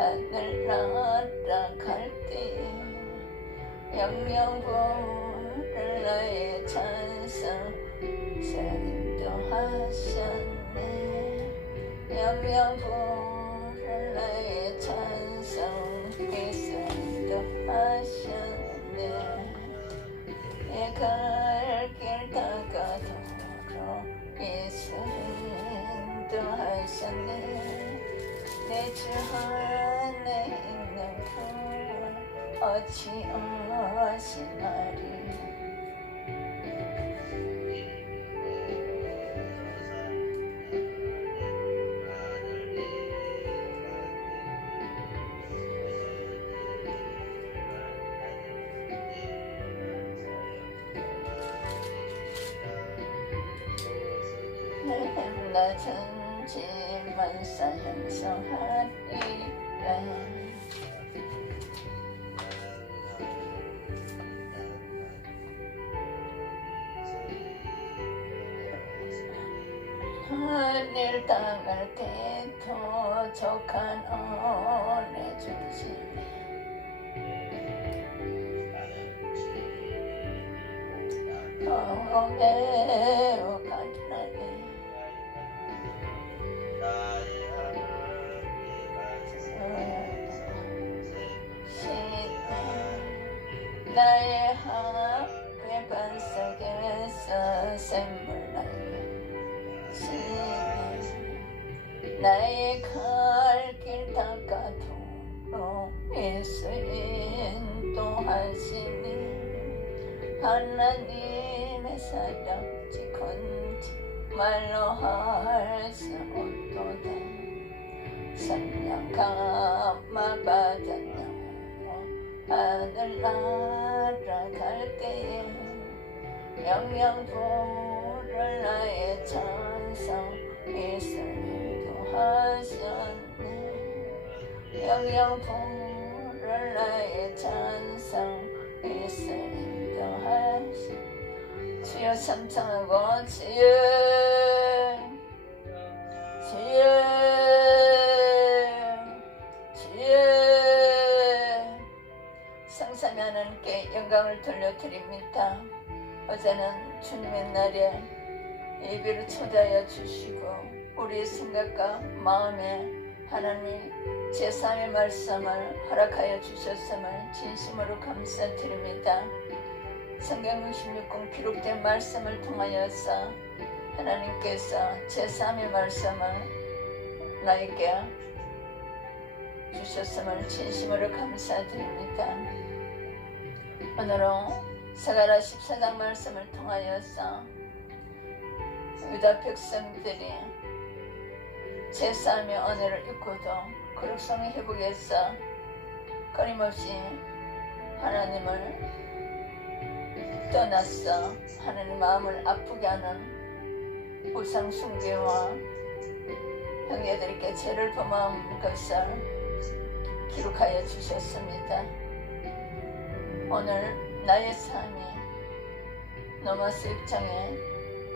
날아갈 때 영영부를 나의 찬송 인도하셨네. 영영부를 나의 찬송 인도하셨네. 내 갈 길 다가도록 예수 인도하셨네. 내 주 안에 있는 구원 어찌하시나리. 낮은지 만사 형성하리라. 하늘 땅을 대토족한 은혜 주시네. 매우 간단하네. 나의 하늘 반석에서 샘물 나의 갈 길 닦아도록 예수 인도하시니. 하나님의 사랑지 건지 말로 할 수 없도다. 선량 감화 받았나 하늘 날아갈 때에 영영부를 나의 찬송 예수 인도하셨네. 영영부를 나의 찬송 예수 인도하셨네. 주여 삼창하고 주여 주여 주여 성삼위 하나님께 영광을 돌려드립니다. 어제는 주님의 날에 예배를 초대하여 주시고 우리의 생각과 마음에 하나님의 제3의 말씀을 허락하여 주셨음을 진심으로 감사드립니다. 성경 66권 기록된 말씀을 통하여서 하나님께서 제3의 말씀을 나에게 주셨음을 진심으로 감사드립니다. 오늘은 스가랴 14장 말씀을 통하여서 유다 백성들이 제3의 은혜를 잊고도 거룩성의 회복에서 끊임없이 하나님을 떠났어 하나님 마음을 아프게 하는 우상 숭배와 형제들에게 죄를 범한 것을 기록하여 주셨습니다. 오늘 나의 삶이 노마스 입장에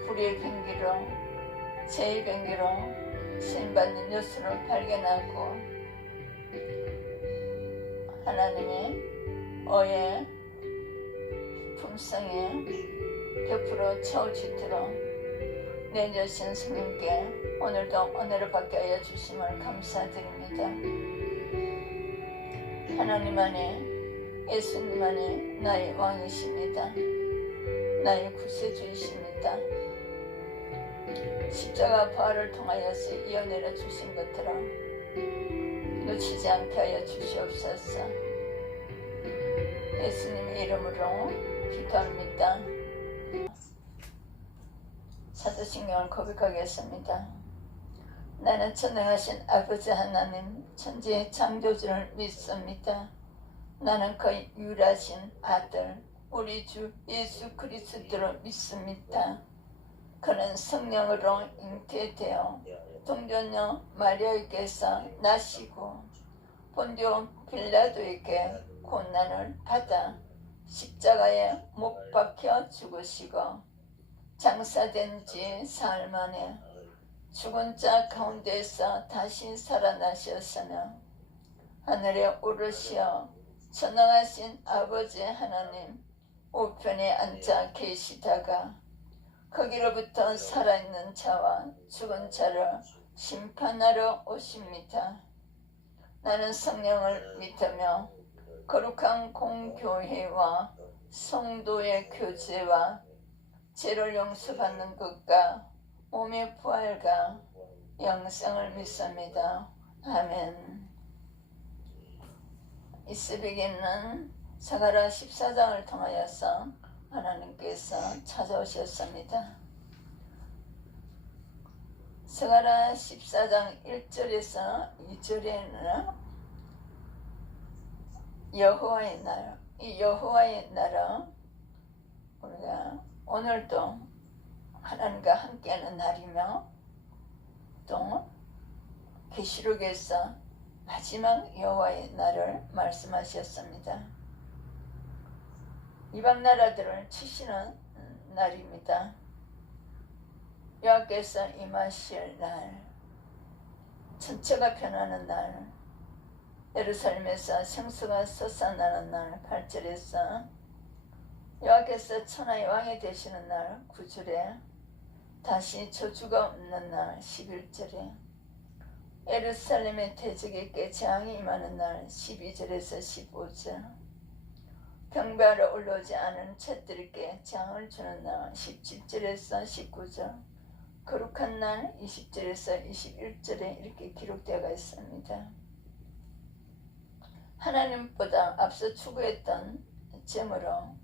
불의의 병기로 죄의 병기로 신받는 요소를 발견하고 하나님의 어의 품성에 100% 처우짓도록 내주신 성령께 오늘도 은혜를 받게 하여 주심을 감사드립니다. 하나님 안에 예수님 안에 나의 왕이십니다. 나의 구세주이십니다. 십자가 부활을 통하여서 이어내려 주신 것처럼 놓치지 않게 하여 주시옵소서. 예수님의 이름으로 기도합니다. 사도신경을 고백하겠습니다. 나는 전능하신 아버지 하나님 천지의 창조주를 믿습니다. 나는 그의 유일하신 아들 우리 주 예수 그리스도를 믿습니다. 그는 성령으로 잉태되어 동정녀 마리아에게서 나시고 본디오 빌라도에게 고난을 받아 십자가에 못 박혀 죽으시고 장사된 지 사흘 만에 죽은 자 가운데서 다시 살아나셨으며 하늘에 오르시어 전능하신 아버지 하나님 우편에 앉아 계시다가 거기로부터 살아있는 자와 죽은 자를 심판하러 오십니다. 나는 성령을 믿으며 거룩한 공교회와 성도의 교제와 죄를 용서받는 것과 몸의 부활과 영생을 믿습니다. 아멘. 이 새벽에 있는 사가랴 14장을 통하여서 하나님께서 찾아오셨습니다. 사가랴 14장 1절에서 2절에는 여호와의 날, 이 여호와의 날은 우리가 오늘도 하나님과 함께하는 날이며 또 계시록에서 마지막 여호와의 날을 말씀하셨습니다. 이방 나라들을 치시는 날입니다. 여호와께서 임하실 날, 천체가 변하는 날, 예루살렘에서 생수가 솟아나는 날 8절에서 여호와께서 천하의 왕이 되시는 날 9절에 다시 저주가 없는 날 11절에 예루살렘의 대적에게 재앙이 임하는 날 12절에서 15절 경배하러 올라오지 않은 쳇들에게 재앙을 주는 날 17절에서 19절 거룩한 날 20절에서 21절에 이렇게 기록되어 있습니다. 하나님보다 앞서 추구했던 재물로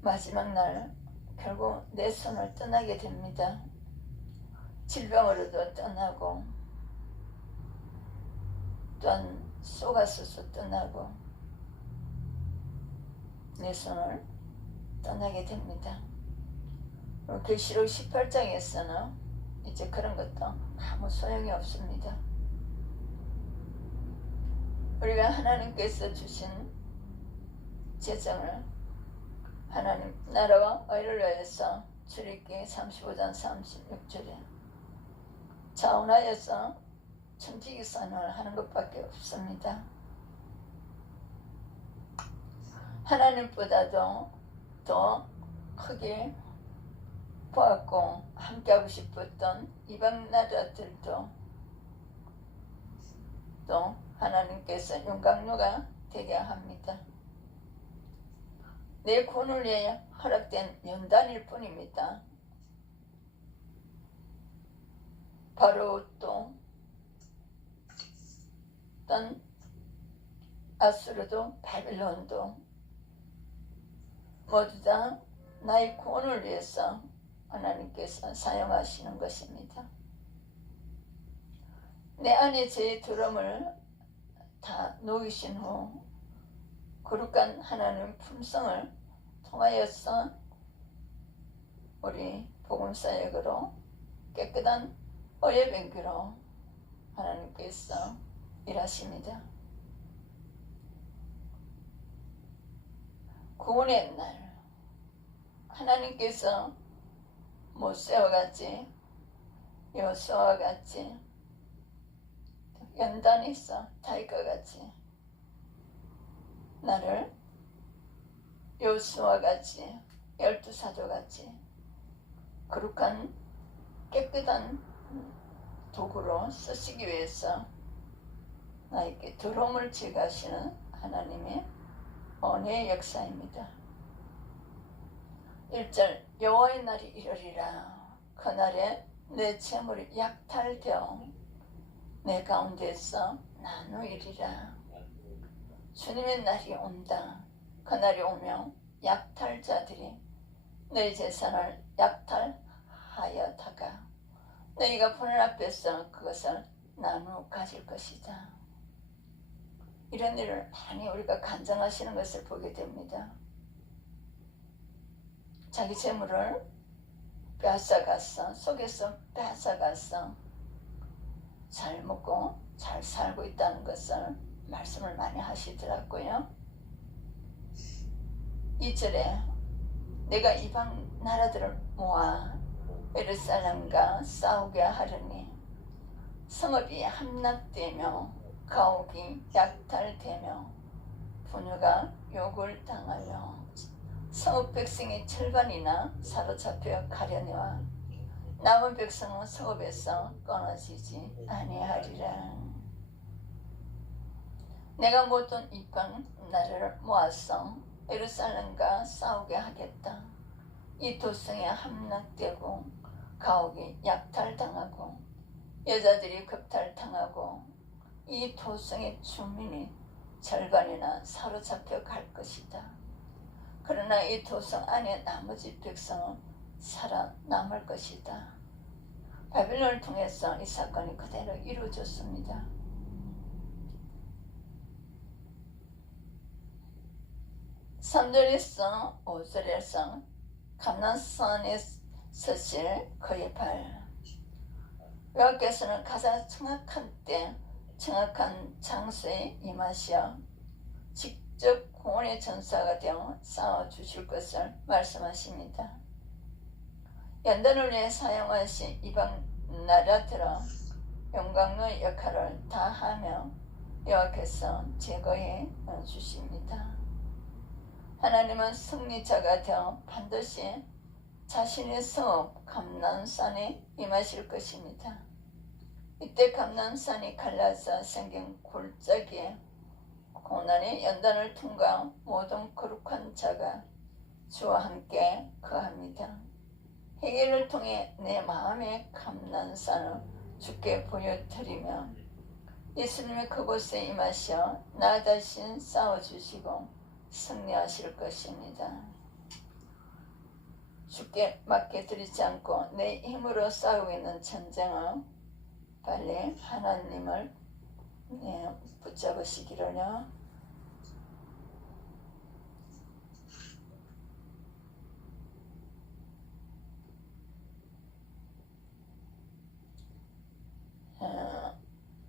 마지막 날 결국 내 손을 떠나게 됩니다. 질병으로도 떠나고 또한 속아서도 떠나고 내 손을 떠나게 됩니다. 계시록 18장에서는 이제 그런 것도 아무 소용이 없습니다. 우리가 하나님께서 주신 재정을 하나님 나라와 의를 위해서 출애굽기 35장 36절에 자원하여서 천지기선을 하는 것밖에 없습니다. 하나님보다도 더 크게 보았고 함께하고 싶었던 이방 나라들도 또 하나님께서 용광로가 되게 합니다. 내 구원을 위해 허락된 연단일 뿐입니다. 바로 또 어떤 아수르도 바빌론도 모두 다 나의 구원을 위해서 하나님께서 사용하시는 것입니다. 내 안에 제 두려움을 다 놓이신 후 거룩한 하나님 품성을 통하여서 우리 복음사역으로 깨끗한 어예뱅기로 하나님께서 일하십니다. 구원의 날 하나님께서 모세와 같이 여호수아와 같이 연단에서 다윗과 같이 나를 여호수아와 같이 12사도 같이 거룩한 깨끗한 도구로 쓰시기 위해서 나에게 두려움을 제거하시는 하나님의 은혜의 역사입니다. 1절 여호와의 날이 이르리라. 그날에 내 재물이 약탈되어 내 가운데서 나누이리라. 주님의 날이 온다. 그날이 오면 약탈자들이 너희 재산을 약탈하여다가 너희가 보는 앞에서 그것을 나누어 가질 것이다. 이런 일을 많이 우리가 간증하시는 것을 보게 됩니다. 자기 재물을 빼앗아가서 속에서 빼앗아가서 잘 먹고 잘 살고 있다는 것을 말씀을 많이 하시더라고요. 2절에 내가 이방 나라들을 모아 예루살렘과 싸우게 하려니 성읍이 함락되며 가옥이 약탈되며 분유가 욕을 당하며 성읍 백성의 절반이나 사로잡혀 가려니와 남은 백성은 성읍에서 끊어지지 아니하리라. 내가 모든 이방 나라를 모아서 예루살렘과 싸우게 하겠다. 이 도성에 함락되고 가옥이 약탈당하고 여자들이 급탈당하고 이 도성의 주민이 절반이나 사로잡혀 갈 것이다. 그러나 이 도성 안에 나머지 백성은 살아남을 것이다. 바빌론을 통해서 이 사건이 그대로 이루어졌습니다. (3절에서) 5절에서 감난산에 서실 그의 발. 여호와께서는 가장 정확한 때 정확한 장소에 임하시어 직접 구원의 전사가 되어 싸워주실 것을 말씀하십니다. 연단을 위해 사용하신 이방 나라들은 영광의 역할을 다하며 여호와께서 제거해 주십니다. 하나님은 승리자가 되어 반드시 자신의 성읍 감난산에 임하실 것입니다. 이때 감난산이 갈라져 생긴 골짜기에 고난의 연단을 통과한 모든 거룩한 자가 주와 함께 거합니다. 해결을 통해 내 마음의 감난산을 주께 보여드리며 예수님이 그곳에 임하셔 나 대신 싸워주시고 승리하실 것입니다. 주께 맡겨드리지 않고 내 힘으로 싸우고 있는 전쟁은 빨리 하나님을 붙잡으시기를요.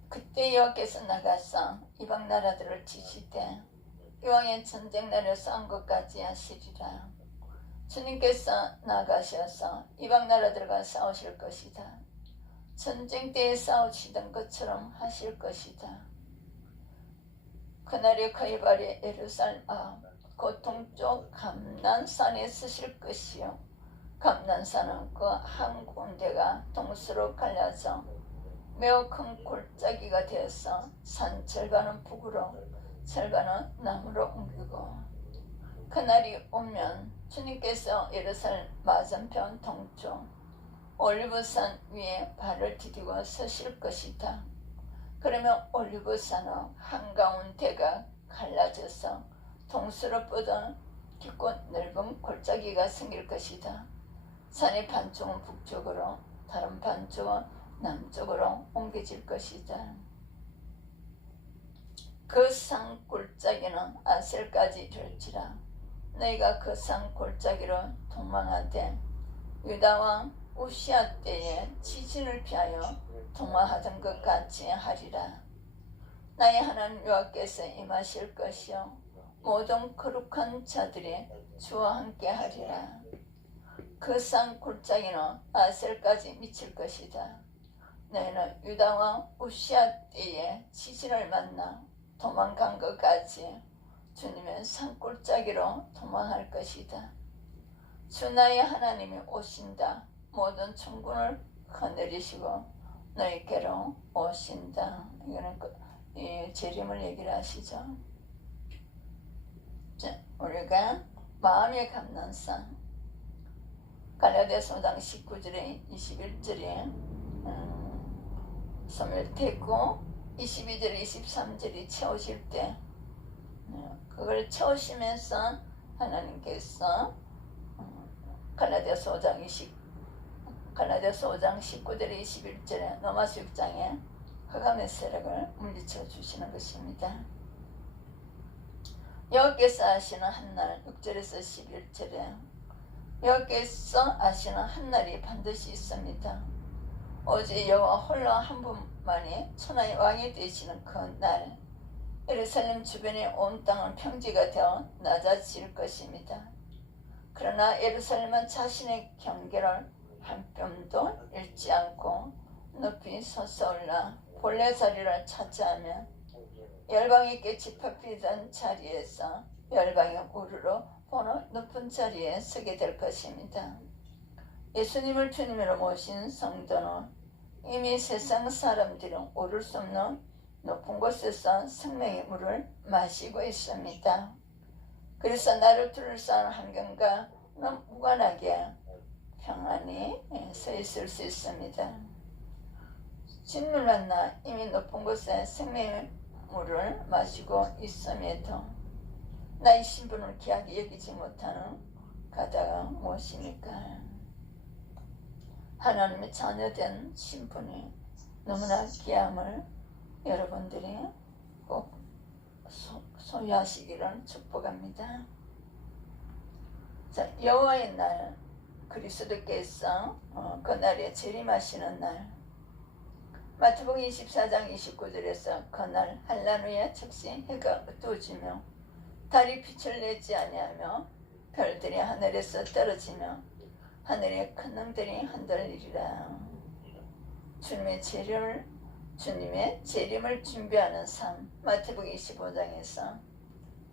그때 여호와께서 나가서 이방 나라들을 치시되 이왕의 전쟁 나라를 싸운 것까지 하시리라. 주님께서 나가셔서 이방 나라들과 싸우실 것이다. 전쟁 때에 싸우시던 것처럼 하실 것이다. 그날에 그의 발이 예루살렘 그 동쪽 감난산에 서실 것이요 감난산은 그 한 군데가 동서로 갈라져 매우 큰 골짜기가 되어서 산 절반은 북으로 절반은 남으로 옮기고 그날이 오면 주님께서 예루살렘 맞은편 동쪽 올리브산 위에 발을 디디고 서실 것이다. 그러면 올리브산의 한가운데가 갈라져서 동서로 뻗은 깊고 넓은 골짜기가 생길 것이다. 산의 반쪽은 북쪽으로 다른 반쪽은 남쪽으로 옮겨질 것이다. 그 산 골짜기는 아셀까지 이를지라. 너희가 그 산 골짜기로 도망하되 유다왕 우시아 때에 지진을 피하여 도망하던 것 같이 하리라. 나의 하나님 여호와께서 임하실 것이요 모든 거룩한 자들이 주와 함께 하리라. 그 산 골짜기는 아셀까지 미칠 것이다. 너희는 유다왕 우시아 때에 지진을 만나 도망간 것 같이 주님의 산골짜기로 도망할 것이다. 주 나의 하나님이 오신다. 모든 천군을 거느리시고 너희께로 오신다. 이거는 재림을 얘기를 하시죠. 자, 우리가 마음의 감난산 갈라디아서 5장 19절에 21절에 손을 대고 22절 23절이 채우실 때 그걸 채우시면서 하나님께서 갈라디아서 5장 19절 21절에 로마서 6장에 흑암의 세력을 물리쳐 주시는 것입니다. 여호와께서 아시는 한날 6절에서 11절에 여호와께서 아시는 한날이 반드시 있습니다. 오직 여호와 홀로 한 분만이 천하의 왕이 되시는 그 날 예루살렘 주변의 온 땅은 평지가 되어 낮아질 것입니다. 그러나 예루살렘은 자신의 경계를 한 뼘도 잃지 않고 높이 솟아올라 본래 자리를 차지하며 열방이 깨치 퍼피던 자리에서 열방의 우르로 보는 높은 자리에 서게 될 것입니다. 예수님을 주님으로 모신 성도는 이미 세상 사람들은 오를 수 없는 높은 곳에서 생명의 물을 마시고 있습니다. 그래서 나를 둘러싼 환경과는 무관하게 평안히 서 있을 수 있습니다. 주님을 만나 이미 높은 곳에 생명의 물을 마시고 있음에도 나의 신분을 귀하게 여기지 못하는 가다가 무엇입니까? 하나님의 자녀된 신분이 너무나 귀함을 여러분들이 꼭 소유하시기를 축복합니다. 자, 여호와의 날, 그리스도께서 그날에 재림하시는 날, 마태복음 24장 29절에서 그날 한란후에 즉시 해가 어두워지며 달이 빛을 내지 아니하며 별들이 하늘에서 떨어지며 하늘의 큰 능들이 흔들리리라. 주님의 재림을 준비하는 삶, 마태복음 25장에서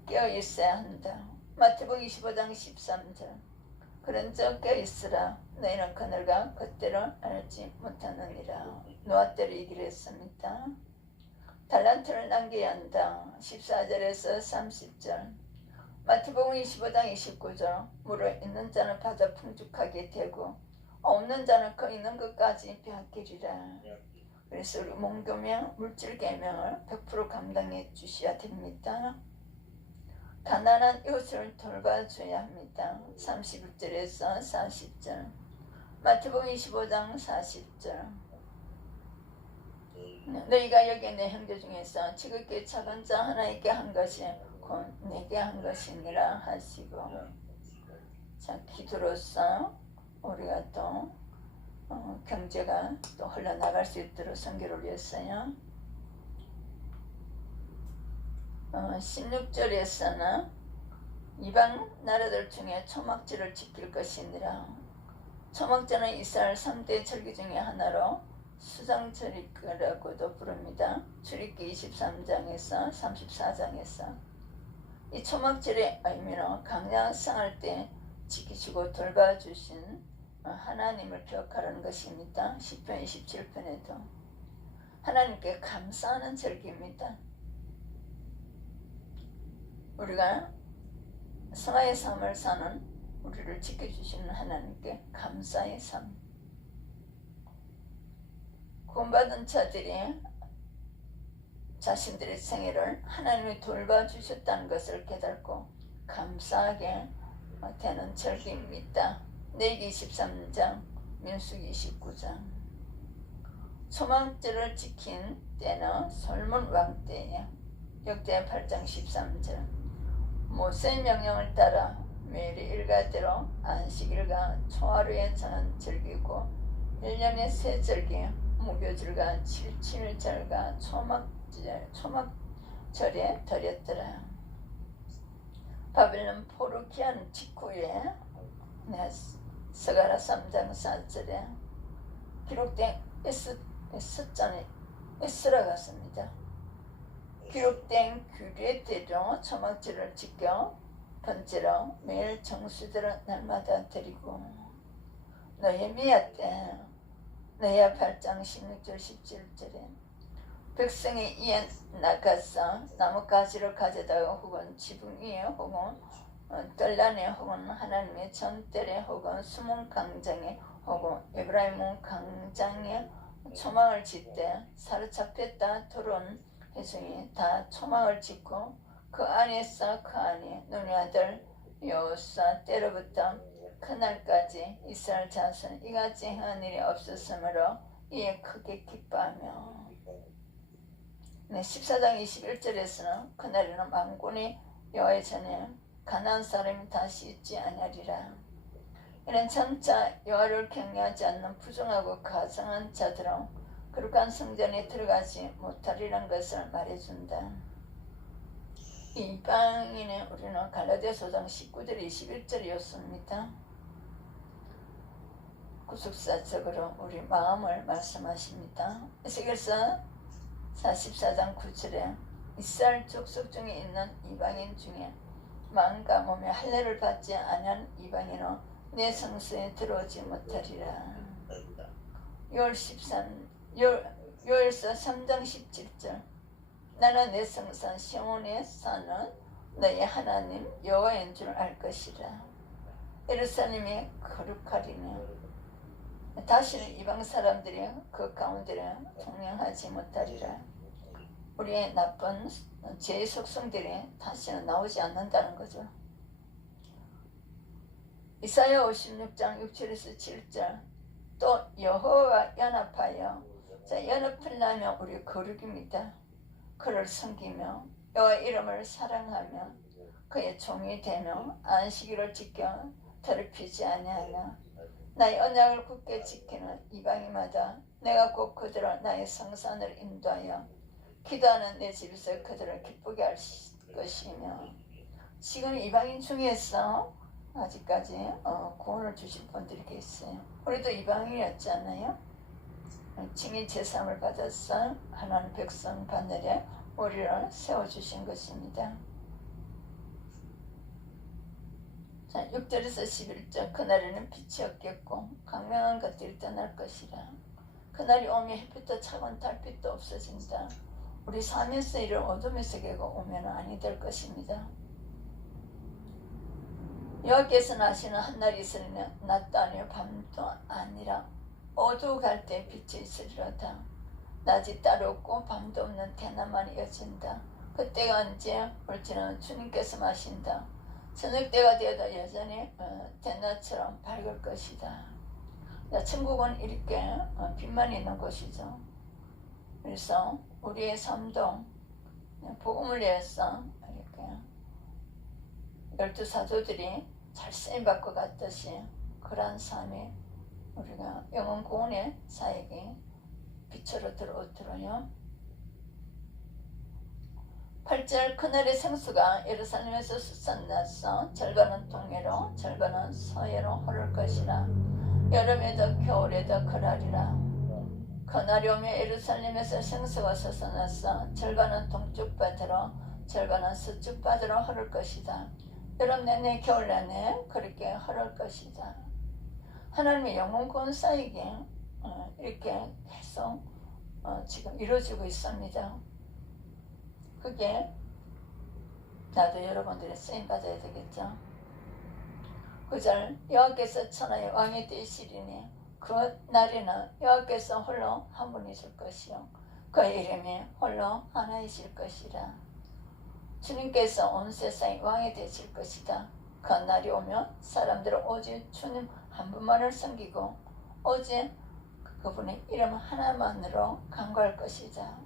깨어있어야 한다. 마태복음 25장 13절, 그런즉 깨어있으라. 너희는 그날과 그때를 알지 못하느니라. 노아 때를 얘기를 했습니다. 달란트를 남겨야 한다. 14절에서 30절, 마태복음 25장 29절, 물을 있는 자는 받아 풍족하게 되고 없는 자는 그 있는 것까지 빼앗기리라. 그래서 우리 몸교명, 물질계명을 100% 감당해 주셔야 됩니다. 가난한 이웃을 돌봐줘야 합니다. 31절에서 40절, 마태복음 25장 40절, 너희가 여기 내 형제 중에서 지극히 작은 자 하나에게 한 것이 곧 내게 한 것이니라 하시고, 자, 기도로서 우리가 또 경제가 또 흘러나갈 수 있도록 선교를 위해서요. 16절에서는 이방 나라들 중에 초막절을 지킬 것이니라. 초막절은 이스라엘 3대 절기 중에 하나로 수장절기라고도 부릅니다. 출애굽기 23장에서 34장에서 이 초막절의 의미는 강약 상할 때 지키시고 돌봐주신 하나님을 기억하라는 것입니다. 10편 27편에도 하나님께 감사하는 절기입니다. 우리가 성화의 삶을 사는 우리를 지켜주시는 하나님께 감사의 삶. 구원받은 자들이 자신들의 생애를 하나님이 돌봐주셨다는 것을 깨닫고 감사하게 되는 절기입니다. 레위기 23장, 민수기 29장. 초막절을 지킨 때는 솔몬 왕 때에 역대 8장 13절, 모세의 명령을 따라 매일 일과대로 안식일과 초하루에 정한 절기고 1년에 세 절기, 무교절과 칠칠절과 초막절에 드렸더라. 바벨론 포르기한 직후에 스가랴 3장 4절에 기록된 에스라가 씁니다. 기록된 규례대로 초막절을 지켜 번째로 매일 정수대로 날마다 드리고, 느헤미야 때 느헤미야 8장 16절 17절에 백성이 이에 나가서 나뭇가지를 가져다가 혹은 지붕 위에 혹은 뜰란에 혹은 하나님의 전뜰에 혹은 수문 강장에 혹은 에브라임 강장에 초막을 짓되 사로잡혔다 들어온 회중이 다 초막을 짓고 그 안에서 그 안에 눈의 아들 여호수아 때로부터 그날까지 이스라엘 자손 이같이 행한 일이 없었으므로 이에 크게 기뻐하며. 14장 21절에서는 그날에는 만군이 여호와의 전에 가나안 사람이 다시 있지 아니하리라. 이는 장차 여호와를 경외하지 않는 부정하고 가증한 자들은 거룩한 성전에 들어가지 못하리라는 것을 말해준다. 이방인의 우리는 갈라디아서 5장 19절 21절이었습니다. 구속사적으로 우리 마음을 말씀하십니다. 에스겔서 44장 9절에 이스라엘 족속 중에 있는 이방인 중에 마음과 몸에 할례를 받지 않은 이방인은 내 성소에 들어오지 못하리라. 요엘서 3장 17절. 나는 내 성산 시온에 사는 너희 하나님 여호와인 줄 알 것이라. 예루살렘이 거룩하리니 다시는 이방 사람들이 그 가운데를 통행하지 못하리라. 우리의 나쁜 죄의 속성들이 다시는 나오지 않는다는 거죠. 이사야 56장 6절에서 7절. 또 여호와와 연합하여, 자, 연합하려면 우리 거룩입니다. 그를 섬기며 여호와 이름을 사랑하며 그의 종이 되며 안식일을 지켜 더럽히지 아니하며 나의 언약을 굳게 지키는 이방인마다 내가 꼭 그들을 나의 성산을 인도하여 기도하는 내 집에서 그들을 기쁘게 할 것이며. 지금 이방인 중에서 아직까지 구원을 주신 분들이 계세요. 우리도 이방인이었잖아요. 증인 제사함을 받아서 하나님 백성 반열에 우리를 세워주신 것입니다. 자, 6절에서 11절. 그날에는 빛이 없겠고 강명한 것들이 떠날 것이라. 그날이 오면 햇빛도 차가운 달빛도 없어진다. 우리 삶에서 이를 어둠의 세계가 오면 아니 될 것입니다. 여호와께서 아시는 한날이 있으리니 낮도 아니요 밤도 아니라 어두워갈 때 빛이 있으리로다. 낮이 따로 없고 밤도 없는 대낮만 이어진다. 그때가 언제 올지는 주님께서 마신다. 저녁 때가 되어도 여전히 대낮처럼 밝을 것이다. 천국은 이렇게 빛만 있는 곳이죠. 그래서 우리의 삶도 복음을 위해서 이렇게 12사도들이 잘 쓰임받고 갔듯이 그러한 삶이 우리가 영혼 구원의 사역에 빛으로 들어오더라요. 8절. 그날의 생수가 예루살렘에서 솟아나서 절반은 동해로 절반은 서해로 흐를 것이라. 여름에도 겨울에도 그러하리라. 그날이 오면 예루살렘에서 생수가 솟아나서 절반은 동쪽 바다로 절반은 서쪽 바다로 흐를 것이다. 여름 내내 겨울 내내 그렇게 흐를 것이다. 하나님의 영혼 구원 사역이 이렇게 계속 지금 이루어지고 있습니다. 그게 나도 여러분들의 쓰임 받아야 되겠죠. 9절. 여호와께서 천하의 왕이 되시리니 그 날에는 여호와께서 홀로 한 분이실 것이요 그의 이름이 홀로 하나이실 것이라. 주님께서 온 세상의 왕이 되실 것이다. 그 날이 오면 사람들은 오직 주님 한 분만을 섬기고 오직 그분의 이름 하나만으로 간구할 것이다.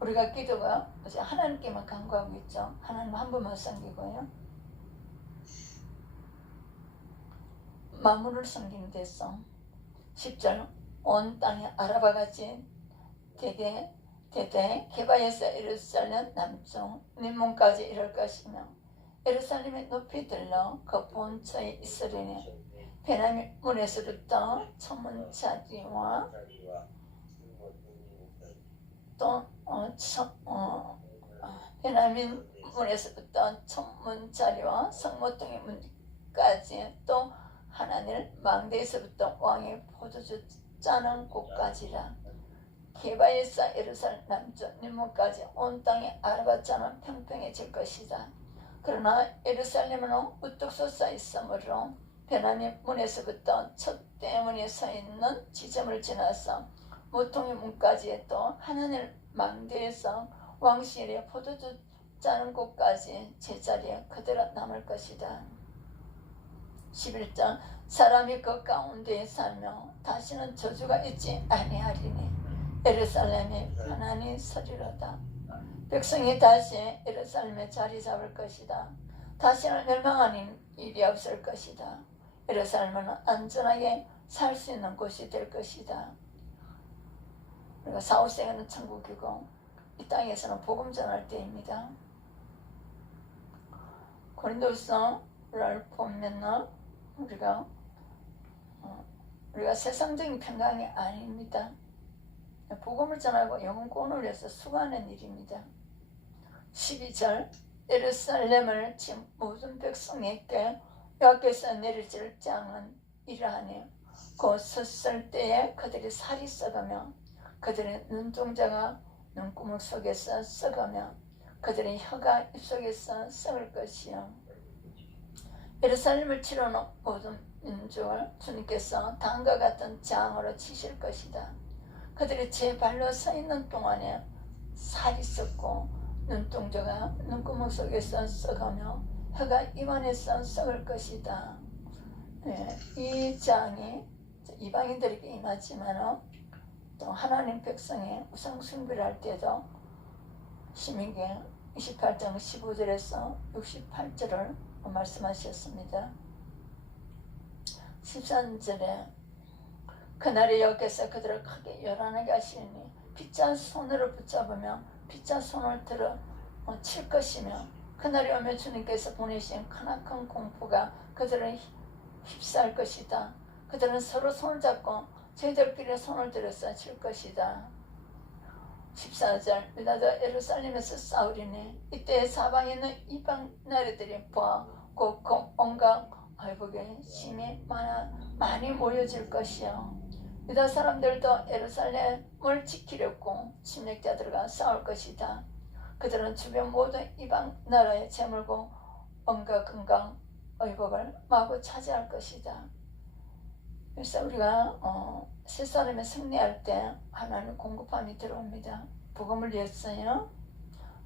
우리가 기도가 오직 하나님께만 간구하고 있죠. 하나님 한 분만 섬기고요. 만물을 섬기는 데서 10절. 온 땅이 아라바같이 대대 게바에서 예루살렘 남쪽 님문까지 이를 것이며 예루살렘의 높이 들러 그 본처에 있으리니 베냐민 문에서부터 천문자리와 또 베냐민 문에서부터 천문자리와 성모통의 문까지 또 하나님 망대에서부터 왕의 포도주 짜는 곳까지라. 게바에서 예루살렘 남쪽 님문까지 온 땅이 아라바처럼 평평해질 것이다. 그러나 예루살렘은 우뚝 솟아 있으므로 베냐민 문에서부터 첫 대문에 서 있는 지점을 지나서 모통의 문까지 또 하나님 망대에서 왕실의 포도주 짜는 곳까지 제자리에 그대로 남을 것이다. 11절. 사람이 그 가운데에 살며 다시는 저주가 있지 아니하리니 예루살렘이 편안히 서리로다. 백성이 다시 예루살렘에 자리 잡을 것이다. 다시는 멸망하는 일이 없을 것이다. 예루살렘은 안전하게 살 수 있는 곳이 될 것이다. 우리가 사후세계는 천국이고 이 땅에서는 복음 전할 때입니다. 고린도서를 보면 우리가 세상적인 평강이 아닙니다. 복음을 전하고 영혼 구원을 위해서 수고하는 일입니다. 12절 예루살렘을 친 모든 백성에게 여호와께서 내리실 장은 이러하니 곧 섰을 때에 그들이 살이 썩으며 그들의 눈동자가 눈구멍 속에서 썩으며 그들의 혀가 입속에서 썩을 것이요 예루살렘을 치러놓은 모든 민족을 주님께서 다음과 같은 장으로 치실 것이다. 그들이 제 발로 서 있는 동안에 살이 썩고 눈동자가 눈구멍 속에서 썩으며 혀가 입안에서 썩을 것이다. 이 장이 이방인들에게 임하지만 또 하나님 백성의 우상 숭배를 할 때도 신명기 28장 15절에서 68절을 말씀하셨습니다. 13절에 그날에 여호와께서 그들을 크게 요란하게 하시니 빗잔 손으로 붙잡으며 빗잔 손을 들어 칠 것이며 그날이 오면 주님께서 보내신 크나큰 공포가 그들을 휩싸일 것이다. 그들은 서로 손을 잡고 저희들끼리 손을 들어서 칠 것이다. 14절 유다도 예루살렘에서 싸우리니 이때 사방에 있는 이방 나라들이 보아 곧 온갖 회복에 심히 많이 모여질 것이요 유다 사람들도 예루살렘을 지키려고 침략자들과 싸울 것이다. 그들은 주변 모든 이방 나라에 재물고 온갖 건강 의복을 마구 차지할 것이다. 그래서 우리가 세사람에 승리할 때 하나님 공급함이 들어옵니다. 복음을 위해서요.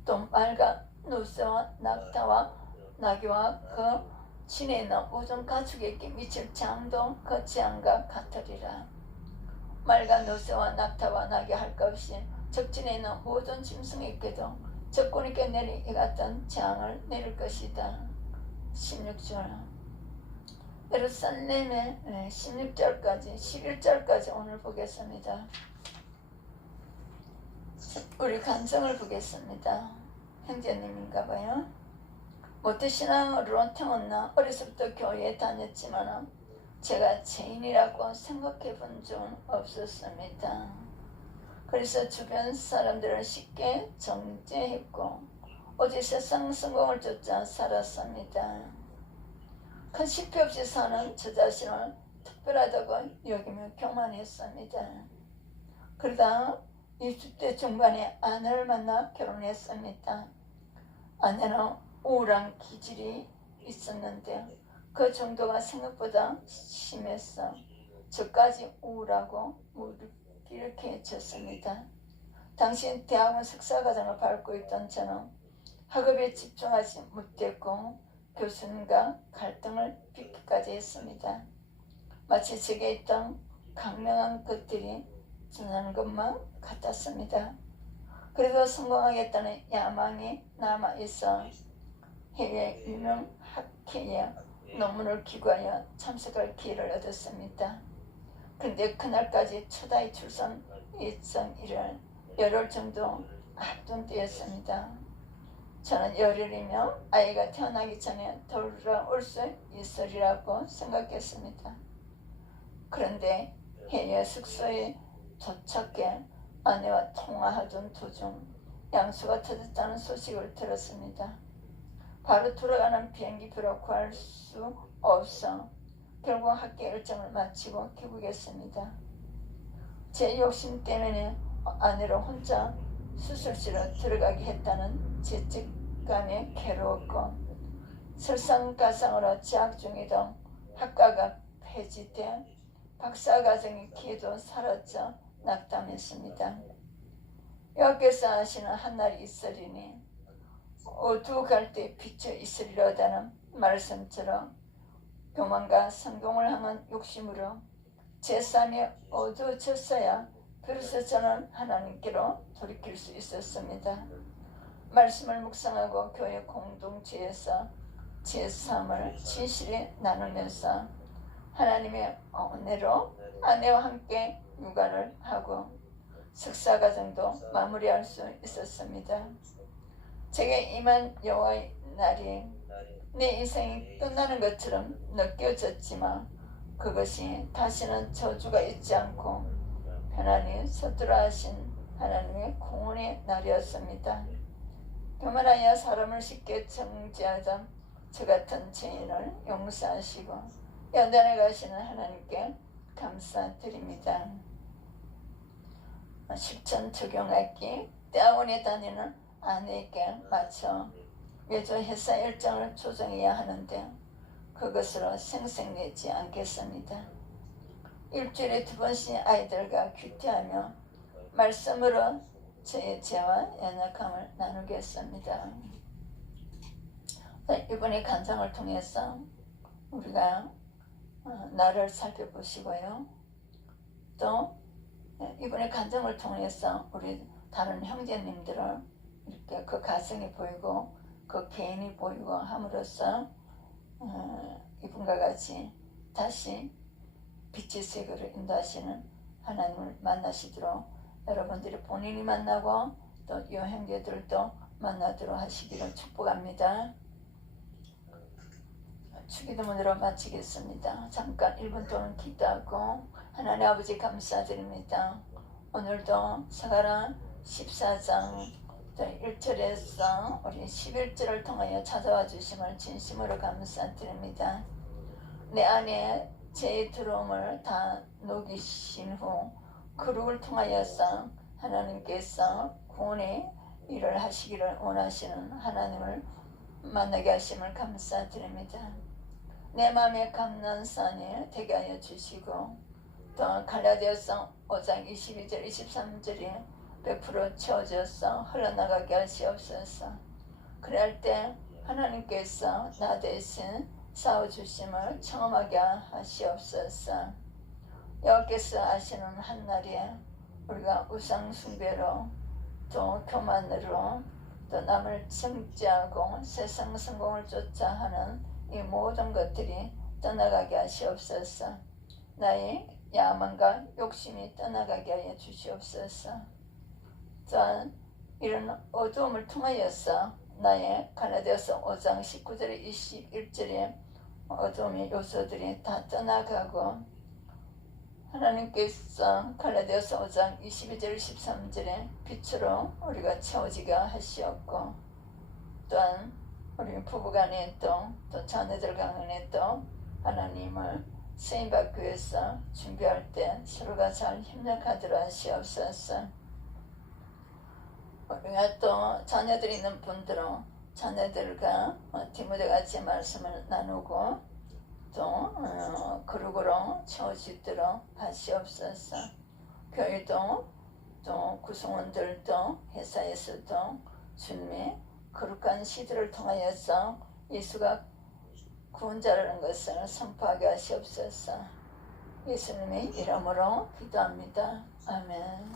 또 말과 누스와 낙타와 나귀와 그 진에 있는 모든 가축에게 미칠 장도 그 재앙과 같으리라. 말과 누스와 낙타와 나귀 할 것 없이 적진에 있는 모든 짐승에게도 적군에게 내린 이 같은 재앙을 내릴 것이다. 16절 예루살렘의 16절까지 11절까지 오늘 보겠습니다. 우리 간증을 보겠습니다. 형제님인가봐요. 모태신앙으로 태어나 어려서부터 교회에 다녔지만 제가 죄인이라고 생각해 본 적은 없었습니다. 그래서 주변 사람들을 쉽게 정죄했고 오직 세상 성공을 쫓아 살았습니다. 큰 실패 없이 사는 저 자신을 특별하다고 여기며 교만했습니다. 그러다 20대 중반에 아내를 만나 결혼했습니다. 아내는 우울한 기질이 있었는데 그 정도가 생각보다 심해서 저까지 우울하고 무기력해졌습니다. 당시 대학원 석사과정을 밟고 있던 저는 학업에 집중하지 못했고 교수님과 갈등을 빚기까지 했습니다. 마치 제게 있던 강력한 것들이 지나는 것만 같았습니다. 그래도 성공하겠다는 야망이 남아있어 해외 유명 학회에 논문을 기고하여 참석할 기회를 얻었습니다. 그런데 그날까지 초다이 출산 예정일을 열흘 정도 앞둔 때였습니다. 저는 열흘이며 아이가 태어나기 전에 돌아올 수 있으리라고 생각했습니다. 그런데 해외 숙소에 도착해 아내와 통화하던 도중 양수가 터졌다는 소식을 들었습니다. 바로 돌아가는 비행기표를 구할 수 없어 결국 학교 일정을 마치고 귀국했습니다. 제 욕심 때문에 아내를 혼자 수술실로 들어가게 했다는 죄책감에 괴로웠고 설상가상으로 재학 중이던 학과가 폐지돼 박사과정의 기회도 사라져 낙담했습니다. 여호와께서 하시는 한날이 있으리니 어두워갈 때 빛이 있으리로다는 말씀처럼 교만과 성공을 향한 욕심으로 제 삶이 어두워졌어야 비로소 저는 하나님께로 돌이킬 수 있었습니다. 말씀을 묵상하고 교회 공동체에서 제 삶을 진실히 나누면서 하나님의 은혜로 아내와 함께 육아를 하고 석사과정도 마무리할 수 있었습니다. 제게 임한 여호와의 날이 내 인생이 끝나는 것처럼 느껴졌지만 그것이 다시는 저주가 있지 않고 편안히 서두라 하신 하나님의 구원의 날이었습니다. 교만하여 사람을 쉽게 정죄하자 저 같은 죄인을 용서하시고 연단에 가시는 하나님께 감사드립니다. 식전 적용학기 대학원에 다니는 아내에게 맞춰 매주 회사 일정을 조정해야 하는데 그것으로 생색내지 않겠습니다. 일주일에 2번씩 아이들과 큐티하며 말씀으로 저의 죄와 연약함을 나누겠습니다. 이번에 간상을 통해서 우리가 나를 살펴보시고요. 또 이번에 간증을 통해서 우리 다른 형제님들을 이렇게 그 가정이 보이고 그 개인이 보이고 함으로써 이분과 같이 다시 빛의 세계로 인도하시는 하나님을 만나시도록 여러분들이 본인이 만나고 또 이 형제들도 만나도록 하시기를 축복합니다. 주기도문으로 마치겠습니다. 잠깐 1분 동안 기도하고 하나님 아버지 감사드립니다. 오늘도 서가라 14장 1절에서 우리 11절을 통하여 찾아와 주심을 진심으로 감사드립니다. 내 안에 죄의 두려움을 다 녹이신 후 그룹을 통하여서 하나님께서 구원의 일을 하시기를 원하시는 하나님을 만나게 하심을 감사드립니다. 내 마음의 감난산이 되게 하여 주시고 또 갈라디아서 5장 22절 23절이 100% 채워져서 흘러나가게 하시옵소서. 그럴 때 하나님께서 나 대신 싸워주심을 청험하게 하시옵소서. 여호께서 아시는 한날에 우리가 우상숭배로 또 교만으로 또 남을 정죄하고 세상 성공을 쫓아 하는 이 모든 것들이 떠나가게 하시옵소서. 나의 야망과 욕심이 떠나가게 하여 주시옵소서. 또한 이런 어두움을 통하여서 나의 갈라디아서 5장 19절 21절의 어두움의 요소들이 다 떠나가고 하나님께서 갈라디아서 5장 22절 13절의 빛으로 우리가 채워지게 하시옵고 또한 우리 부부간에 또 자녀들 간에 또 하나님을 쓰임받기 위해서 준비할 때 서로가 잘 협력하도록 하시옵소서. 우리가 또 자녀들 있는 분들은 자녀들과 디모데같이 말씀을 나누고 또 그룹으로 채워지도록 하시옵소서. 교회도 또 구성원들도 회사에서도 주님의 거룩한 시대를 통하여서 예수가 구원자라는 것을 선포하게 하시옵소서. 예수님의 이름으로 기도합니다. 아멘.